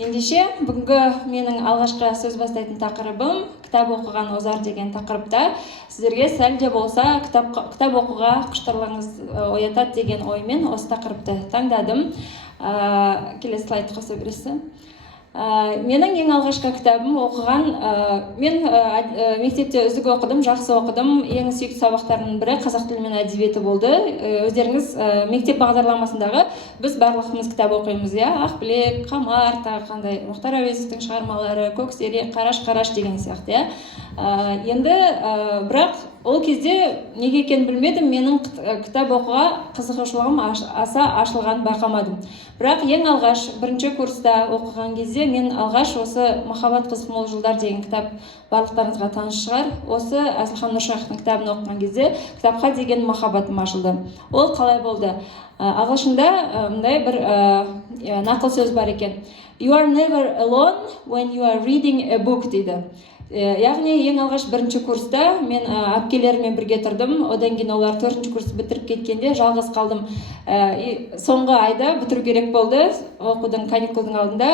Ендеше бүгінгі менің алғашқы сөз бастайтын тақырыбым кітап оқыған озар деген тақырыпта сіздерге сәл де болса кітап оқуға құштарлығыңыз оятады деген оймен осы тақырыпты таңдадым. Келесі слайд қоса бересіз. Менің ең алғашқы кітабым оқыған, мен мектепте үздік оқыдым, жақсы оқыдым. Ең сүйікті сабақтарымның бірі қазақ тілі мен әдебиеті болды. Өздеріңіз мектеп бағдарламасындағы біз барлығымыз кітап оқимыз, Ақбілек, Қамар, тағы қандай, Мұхтар Әуезовтің шығармалары, Көксерек, Қараш деген сияқты. Енді бірақ ол кезде неге екенін білмедім, менің кітап оқуға қызығушылығым аса ашылған байқамадым. Бірақ ең алғаш бірінші курста оқыған кезде мен алғаш осы «Махаббат қызық мол жылдар» деген кітап барлықтарыңызға таныс шығар. Осы Әзілхан Нұршайықовтың кітабын оқыған кезде кітапқа деген махаббатым ашылды. Ол қалай болды? Ағылшында мындай бір нақыл сөз бар екен. You are never alone when you are reading a book дейді. Яғни ең алғаш бірінші курста мен әпкелеріммен бірге тұрдым. Одан кейін олар 4-ші курс бітіріп кеткенде жалғыз қалдым. Соңғы айда бітіру керек болды. Оқудың каникулдың алдында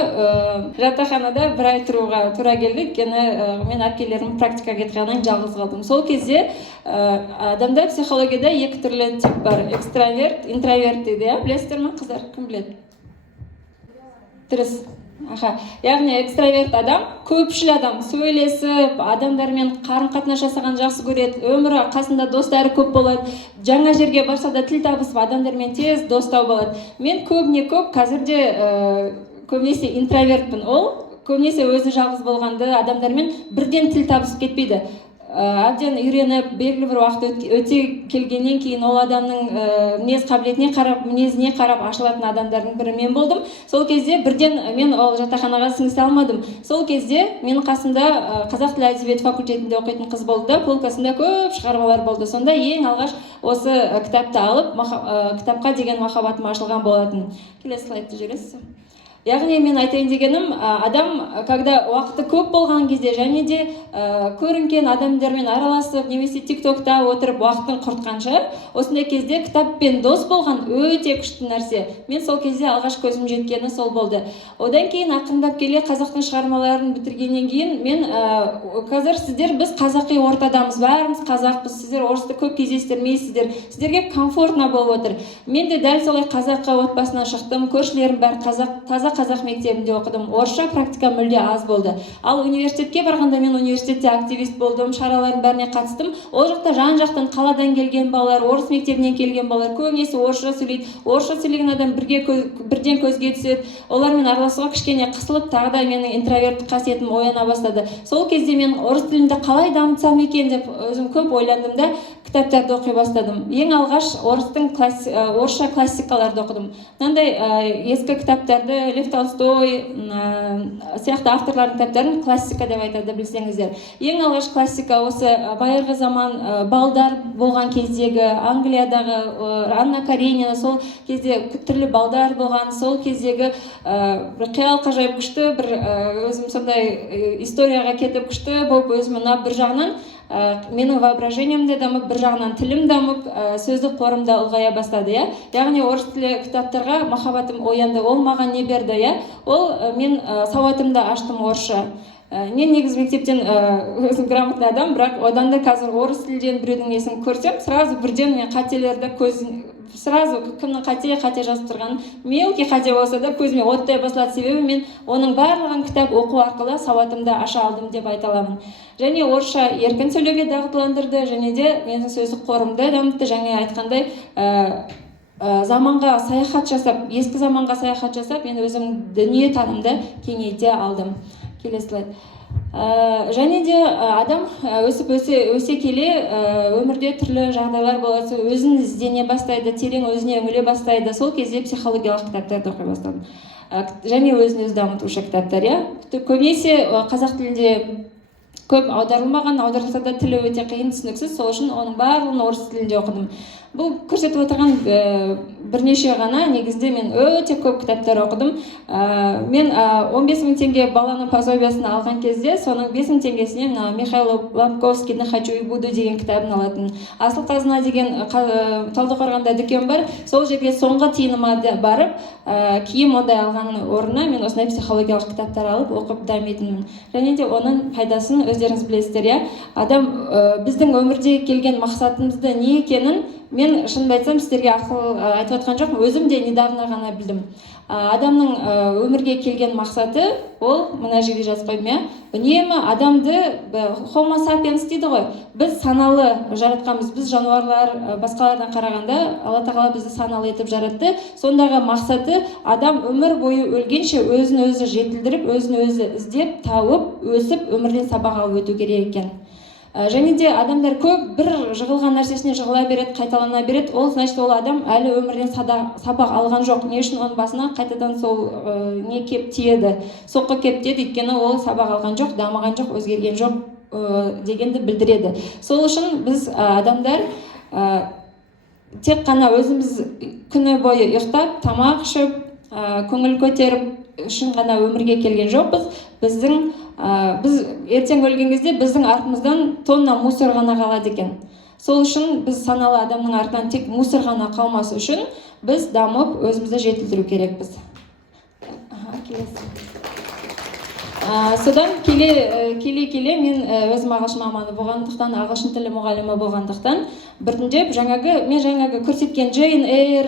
жатақханада бір ай тұруға тура келді. Өйткені мен әпкелерім практикаға кеткеннен жалғыз қалдым. Сол кезде адамда психологияда екі түрлі тип бар. Экстраверт, интроверт дейді. Білесіздер ме, қыздар? Кім біледі? Дұрыс. Яғни экстраверт адам, көпшіл адам, сөйлесіп, адамдармен қарым-қатынас жасаған жақсы көреді, өмірі қасында достары көп болады, жаңа жерге барса да тіл табысып, адамдармен тез достау болады. Мен көп қазірде көбінесе интровертпін. Ол көбінесе өзі жалғыз болғанды адамдармен бірден тіл табысып кетпейді. Әбден үйреніп, белгілі бір уақыт өте келгеннен кейін ол адамның мінезіне қарап ашылатын адамдардың бірі мен болдым. Сол кезде бірден мен ол жатақханаға сіңісе алмадым. Сол кезде менің қасымда қазақ тілі әдебиеті факультетінде оқитын қыз болды да, полкасында көп шығармалар болды. Сонда ең алғаш осы кітапты алып, кітапқа деген махаббатым ашылған болатын. Келесі слайдты жібересіз. Яғни мен айтайын дегенім, адам, когда уақыты көп болған кезде, және де көрінген адамдармен араласып, немесе тиктокта отырып уақытын құртқанша, осындай кезде кітаппен дос болған өте күшті нәрсе. Мен сол кезде алғаш көзім жеткені сол болды. Одан кейін ақырындап келе қазақтың шығармаларын бітіргеннен кейін мен қазір біз қазақи ортадамыз, бәріміз қазақпыз, сіздер орысты көп кездестірмейсіздер, сіздерге комфортно болып отыр. Мен де дәл солай қазақы отбасынан шықтым, көршілерім бәрі қазақ мектебінде оқыдым. Орысша практика мүлде аз болды. Ал университетке барғанда мен университетте активист болдым, шаралардың бәріне қатыстым. Ол жақта жан-жақтан қаладан келген балалар, орыс мектебінен келген балалар көбінесе орысша сөйлейді. Орысша сөйлеген адам бірден көзге түседі. Олармен араласуға кішкене қысылып, тағы да менің интроверттік қасиетім ояна бастады. Сол кезде мен орыс тілінде қалай дамытсам екен деп өзім көп ойландым да, кітаптарды оқи бастадым. Ең алғаш орысша классикаларды оқыдым. Мынандай ескі кітаптарды, Лев Толстой сияқты авторлардың кітаптарын классика деп айтады, білсеңіздер. Ең алғаш классика осы байырғы заман балдар болған кездегі Англиядағы Анна Каренина, сол кезде түрлі балдар болған, сол кездегі қиял қажайып күшті, бір өзім сондай историяға кетіп күшті болып өзім ұнап, бір жағынан менің воображением де дамып, бір жағынан тілім дамып, сөздік қорым да ұлғая бастады. Яғни орыс тілі кітаптарға махаббатым оянды. Ол маған не берді? Ол мен сауатымды аштым орысша. Мен негіз мектептен өзім грамотный адам, бірақ одан да қазір орыс тілден біреудің несін көрсем, сразу бірден мен қателерді сразу кімнің қате жазып тұрғанын, мелкий қате болса да көзіме оттай басылады. Себебі мен оның барлығын кітап оқу арқылы сауатымды аша алдым деп айта аламын. Және орысша еркін сөйлеуге дағдыландырды, және де менің сөздік қорымды дамытты. Және айтқандай заманға саяхат жасап, ескі заманға саяхат жасап, мен өзім дүние танымды кеңейте алдым. Келесі слайд. Және де адам өсіп өсе келе өмірде түрлі жағдайлар болады, өзін іздене бастайды, терең өзіне үңіле бастайды. Сол кезде психологиялық кітаптарды оқи бастадым. Және өзін-өзі дамытушы кітаптар. Көбінесе қазақ тілінде көп аударылмаған, аударылса да тілі өте қиын, түсініксіз, сол үшін оның барлығын орыс тілінде оқыдым. Бұл көрсетіп отырған бірнеше ғана, негізде мен өте көп кітаптар оқыдым. Мен 15.000 теңге баланың пособиясын алған кезде, соның 5.000 теңгесіне Михаил Лобковский «Не хочу и буду» деген кітабын алатын. Асыл қазына деген Талдықорғанда дүкен бар, сол жерге соңғы тиыныма барып, кейін ондай алған орнына мен осындай психологиялық кітаптар алып оқып дамитынмын. Және де оның пайдасын өздеріңіз білесіздер, иә. Адам біздің өмірде келген мақсатымызды не екенін мен шынымды айтсам сіздерге ақыл айтып жатқан жоқпын, өзім де недавно ғана білдім. Адамның өмірге келген мақсаты ол мына жерге жазып қойдым, иә. Үнемі адамды Homo sapiens дейді ғой. Біз саналы жаратқанбыз, біз жануарлар басқалардан қарағанда Алла тағала бізді саналы етіп жаратты. Сондағы мақсаты адам өмір бойы өлгенше өзін өзі жетілдіріп, өзін өзі іздеп, тауып, өсіп, өмірден сабақ алып өту керек екен. Және де адамдар көп бір жығылған нәрсесіне жығыла береді, қайталана береді. Ол значит, ол адам әлі өмірден сабақ алған жоқ. Не үшін оның басына қайтадан сол не кеп тиеді? Соққы кеп тиеді, өйткені ол сабақ алған жоқ, дамыған жоқ, өзгерген жоқ дегенді білдіреді. Сол үшін біз адамдар тек қана өзіміз күні бойы ұйықтап, тамақ ішіп, көңіл көтеріп үшін ғана өмірге келген жоқпыз. Біз ертең өлген кезде біздің артымыздан тонна мусор ғана қалады екен. Сол үшін біз саналы адамның артынан тек мусор ғана қалмасы үшін біз дамып өзімізді жетілдіру керекпіз. Содан келе мен өзім ағылшын маманы болғандықтан, ағылшын тілі мұғалімі болғандықтан, біртіндеп мен жаңағы көрсеткен Джейн Эйр,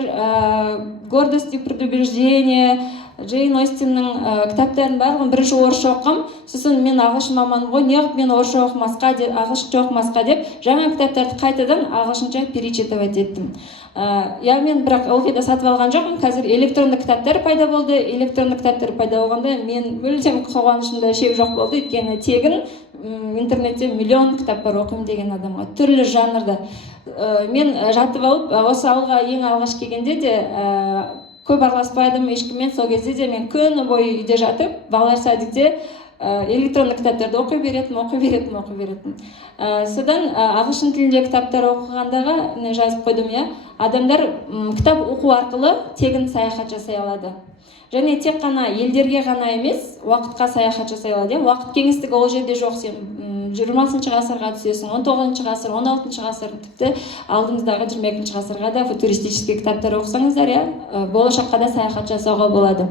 Гордость и предубеждение, Джейн Остиннің кітаптарын барлығын бірінші орысша оқығам. Сосын мен ағылшын маманым ғой, неғып мен орысша оқымасқа деп, ағылшынша оқымасқа деп, жаңа кітаптарды қайтадан ағылшынша перечитывать еттім. Мен бірақ ылғи да сатып алған жоқпын. Қазір электронды кітаптар пайда болды. Электронды кітаптар пайда болғанда мен мүлдем қуанышымда шек жоқ болды. Өйткені тегін интернетте миллион кітаптар оқимын деген адамға, түрлі жанрда. Мен жатып алып, осы ауылға ең алғаш келгенде де көп араласпадым ешкіммен. Сол кезде де мен күні бойы үйде жатып, балалар садикте электронды кітаптарды оқи беретім. Содан ағылшын тілінде кітаптар оқығандағы жазып қойдым, иә. Адамдар кітап оқу арқылы тегін саяхат жасай алады. Және тек қана елдерге ғана емес, уақытқа саяхат жасай алады. Уақыт кеңістігі ол жерде жоқ. Сен 20 ғасырға түсесің, 19 ғасыр, 16 ғасыр, тіпті алдымыздағы 22 ғасырға да футуристический кітаптар оқысаңыздар, болашаққа да саяхат жасауға болады.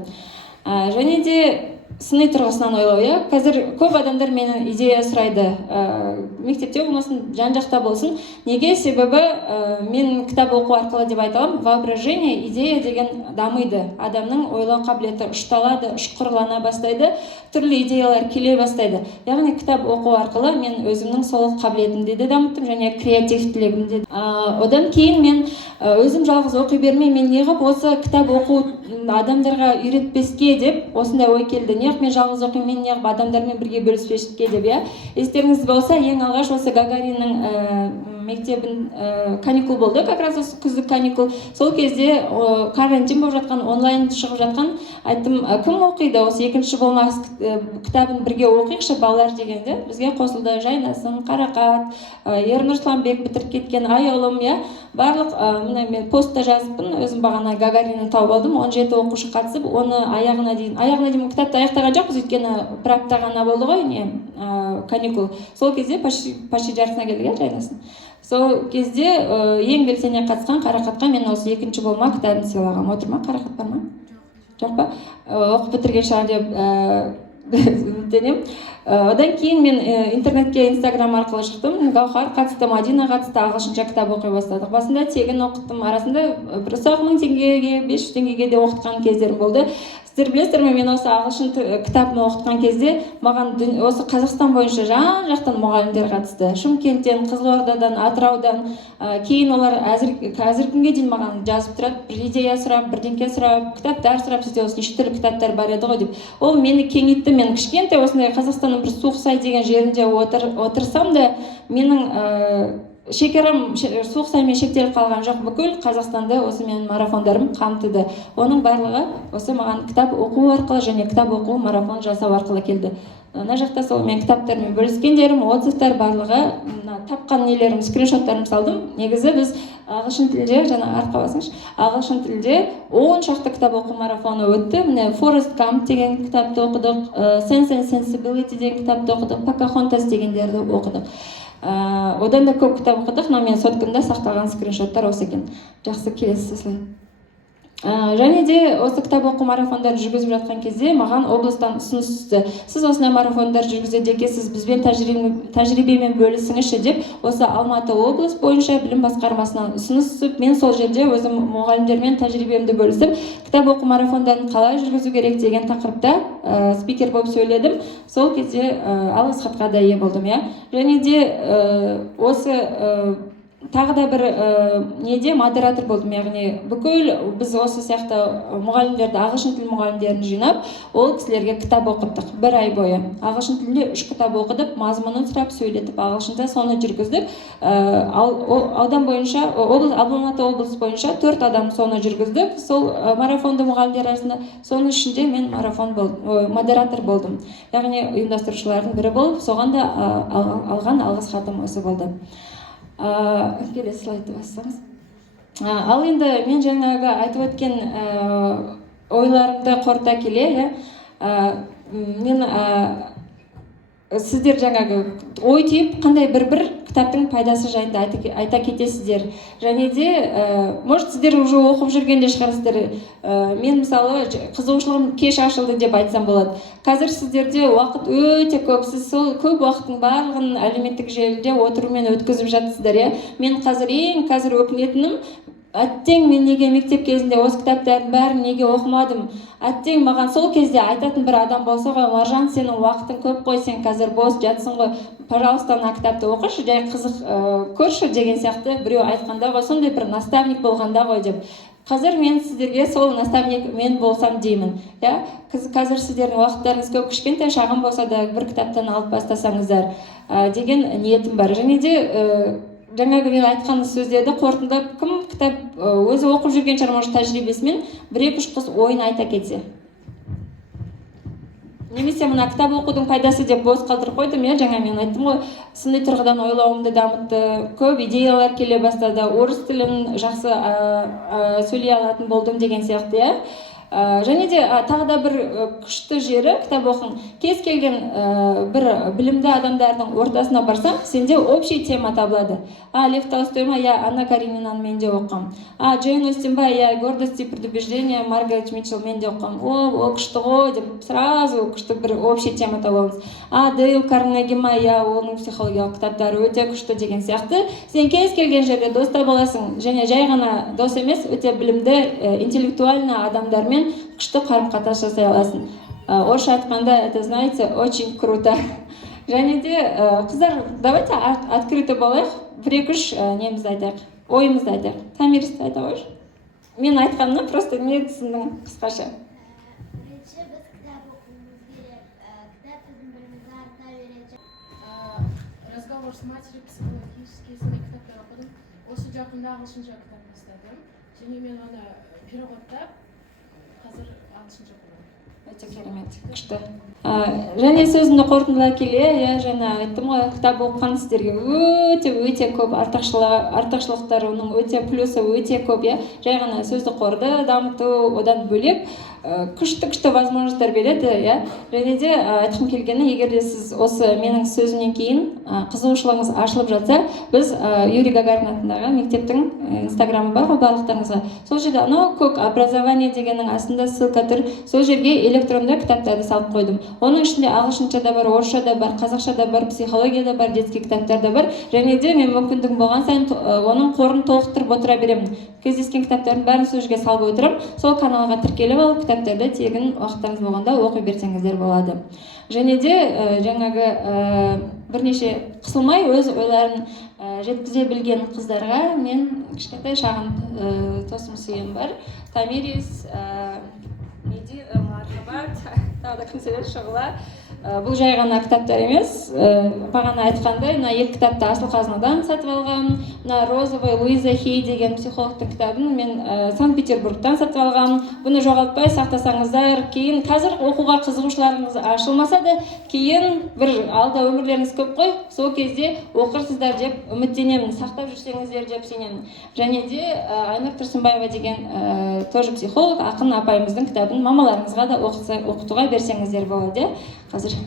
Және де сыни тұрғысынан ойлау, қазір көп адамдар мені идея сұрайды, мектепте болмасын, жан-жақта болсын. Неге? Себебі мен кітап оқу арқылы деп айталам, воображение, идея деген дамиды. Адамның ойлау қабілеті ұшталады, ұшқырлана бастайды, түрлі идеялар келе бастайды. Яғни кітап оқу арқылы мен өзімнің сол қабілетімді де дамыттым, және креативтілігімді. Одан кейін мен өзім жалғыз оқи бермей, мен неғып осы кітап оқу адамдарға үйретпеске деп осындай ой келді. Неғып мен жалғыз оқимын, мен неғып адамдармен бірге бөліспеске деп, естеріңіз болса, ең алғаш осы Гагариннің мектебін каникул болды, как раз осы күздік каникул. Сол кезде карантин болып жатқан, онлайн шығып жатқан, айттым, кім оқиды осы екінші болмас кітабын бірге оқиықшы балалар дегенде, бізге қосылды Жайнасын, Қарақат, Ернұрсламбек бітіріп кеткен, Айолым, барлық мен постта жазыппын, өзім бағана Гагаринін тауып алдым, 17 оқушы қатысып, оны аяғына дейін кітапты аяқтаған жоқпыз, өйткені бір апта ғана болды ғой, каникул. Сол кезде почти жартысына келді, Жайнасын. Сол кезде ең белсене қатысқан Қарақатқа мен осы екінші болма кітабын сыйлағам. Отыр ма? Қарақат бар ма? Жоқ па? Оқып бітірген шығар деп үміттенемін. Одан кейін мен интернетке Инстаграм арқылы шықтым. Гаухар қатысты, Мадина қатысты, ағылшынша кітап оқи бастадық. Басында тегін оқыттым, арасында бір 1000 теңгеге, 500 теңгеге де оқытқан кездерім болды. Сіздер білесіздер ме, мен осы ағылшын кітабын оқытқан кезде маған осы Қазақстан бойынша жан-жақтан мұғалімдер қатысты. Шымкенттен, Қызылордадан, Атыраудан. Кейін олар қазір күнге дейін маған жазып тұрады, бір идея сұрап, бірдеңке сұрап, кітаптар сұрап, сізде осы неше түрлі кітаптар бар еді ғой деп. Ол мені кеңейтті. Мен кішкентай осындай Қазақстанның бір Суықсай деген жерінде отырсам да, менің шекарам суық саймен шектеліп қалған жоқ, бүкіл Қазақстанды осы менің марафондарым қамтыды. Оның барлығы осы маған кітап оқу арқылы және кітап оқу марафон жасау арқылы келді. Мына жақта сол мен кітаптармен бөліскендерім, отзывтар барлығы, тапқан нелерім, скриншоттарым салдым. Негізі біз ағылшын тілде, жаңа артқа басыңызшы, ағылшын тілде 10 шақты кітап оқу марафоны өтті. Міне Forrest Gump деген кітапты оқыдық, Sense and Sensibility деген кітапты оқыдық, Покахонтас дегендерді оқыдық. Одан да көп кітап оқыдық, но мен соткамда сақталған скриншоттар осы екен. Жақсы, келесі слайд. Және де осы кітап оқу марафондарын жүргізіп жатқан кезде маған облыстан ұсыныс түсті. Сіз осындай марафондар жүргізеді екенсіз, бізбен тәжірибемен бөлісіңізші деп, осы Алматы облыс бойынша білім басқармасынан ұсыныс түсіп, мен сол жерде өзім мұғалімдермен тәжірибемді бөлісіп, кітап оқу марафондарын қалай жүргізу керек деген тақырыпта спикер болып сөйледім. Сол кезде алғыс хатқа да ие болдым, иә. Және де осы тағы да бір неде модератор болдым, яғни бүкіл біз осы сияқты мұғалімдерді, ағылшын тіл мұғалімдерін жинап, ол кісілерге кітап оқыттық 1 ай бойы. Ағылшын тілінде 3 кітап оқыдып, мазмұнын сұрап сөйлетіп, ағылшында соны жүргіздік. Аудан бойынша, Алматы облыс бойынша 4 адам соны жүргіздік. Сол марафонды мұғалімдер арасында, соның ішінде мен модератор болдым. Яғни ұйымдастырушылардың бірі болып, соған да алған алғыс хатым осы болды. Келесі слайды бассаңыз. Ал енді мен жаңағы айтып өткен ойларымды қорыта келе, мен сіздер жаңағы ой түйіп, қандай бір кітаптың пайдасы жайында айта кетесіздер. Және де, может, сіздер уже оқып жүргенде шығарсыздар. Мен мысалы қызығушылығым кеш ашылды деп айтсам болады. Қазір сіздерде уақыт өте көп. Сіз сол көп уақыттың барлығын әлеуметтік желіде отырумен өткізіп жатсыздар. Мен қазір өкінетінім, әттең мен неге мектеп кезінде осы кітаптардың бәрін неге оқымадым? Әттең маған сол кезде айтатын бір адам болса ғой, Маржан, сенің уақытың көп қой, сен қазір бос жатсың ғой, пожалуйста, мына кітапты оқышы, жай қызық көрші деген сияқты біреу айтқанда ғой, сондай бір наставник болғанда ғой деп. Қазір мен сіздерге сол наставник мен болсам деймін. Қазір сіздердің уақыттарыңыз көп, кішкентай шағын болса да бір кітаптан алып бастасаңыздар деген ниетім бар. Және де жаңағы мен айтқан сөздерді қорытындап, кім кітап өзі оқып жүрген шығар, может, тәжірибесімен 1-2 қыз ойын айта кетсе. Немесе мына кітап оқудың пайдасы деп бос қалдырып қойдым, жаңа мен айттым ғой, сыни тұрғыдан ойлауымды дамытты, көп идеялар келе бастады, орыс тілін жақсы сөйлей алатын болдым деген сияқты. Және де тағы да бір күшті жері кітап оқың. Кез келген бір білімді адамдардың ортасына барсаң, сенде общий тема табылады. Лев Толстой ма, Анна Каренинаны мен де оқығам. Джейн Остин ба, Гордость и предубеждение, Маргарет Митчелл мен де оқығам. О, күшті ғой деп сразу күшті бір общий тема табамыз. Дейл Карнеги ма, оның психологиялық кітаптары өте күшті деген сияқты. Сен кез келген жерде дос таба аласың. Және жай ғана дос емес, өте білімді, интеллектуальны адамдармен күшті қарым-қатынас жасай аласың. Орысша айтқанда, это, знаете, очень круто. Және де қыздар, давайте открыто болайық, 1-2 немізді айтайық, ойымызды айтайық. Тамиристі айта қойшы. Мен айтқанымнан просто не түсіндің қысқаша. Бірінші, біз кітап оқуымыз керек. Кітап біздің білімімізді арта береді. Разговор с матерью, психологические кітаптар оқыдым. Осы жақында ағылшынша кітап бастадым. Және мен оны переводтап, қазір ағылшынша оқыдым. Өте керемет, күшті. Және сөзімді қорытындылай келе, жаңа айттым ғой, кітап оқыған сіздерге өте көп артықшылықтар, оның өте плюсы өте көп. Жай ғана сөзді қорды дамыту, одан бөлек күшті возможностьтар береді. Және де айтқым келгені, егер де сіз осы менің сөзімнен кейін қызығушылығыңыз ашылып жатса, біз Юрий Гагарин атындағы мектептің инстаграмы бар ғой барлықтарыңызға. Сол жерде анау көк образование дегеннің астында ссылка тұр. Сол жерге электронды кітаптарды салып қойдым. Оның ішінде ағылшынша да бар, орысша да бар, қазақша да бар, психология да бар, детский кітаптар да бар. Және де мен мүмкіндігім болған сайын оның қорын толықтырып отыра беремін. Кездескен кітаптардың бәрін сол жерге салып отырып, сол каналға тіркеліп алып, кітаптарды тегін уақыттарыңыз болғанда оқи берсеңіздер болады. Және де жаңағы бірнеше қысылмай өз ойларын жеткізе білген қыздарға мен кішкентай шағын тосым сыйым бар. Тамирис, Мархабат, тағы да кім сөйледі, Шұғыла. Бұл жай ғана кітаптар емес, бағана айтқандай, мына екі кітапты Асыл қазынадан сатып алғам. Мына Розовый Луиза Хей деген психологтың кітабын мен Санкт-Петербургтан сатып алғам. Бұны жоғалтпай сақтасаңыздар, кейін қазір оқуға қызығушыларыңыз ашылмаса да, кейін бір алда өмірлеріңіз көп қой, сол кезде оқырсыздар деп үміттенемін, сақтап жүрсеңіздер деп сенемін. Және де Айнұр Тұрсынбаева деген тоже психолог, ақын апайымыздың кітабын мамаларыңызға да оқытуға берсеңіздер болады. Қазір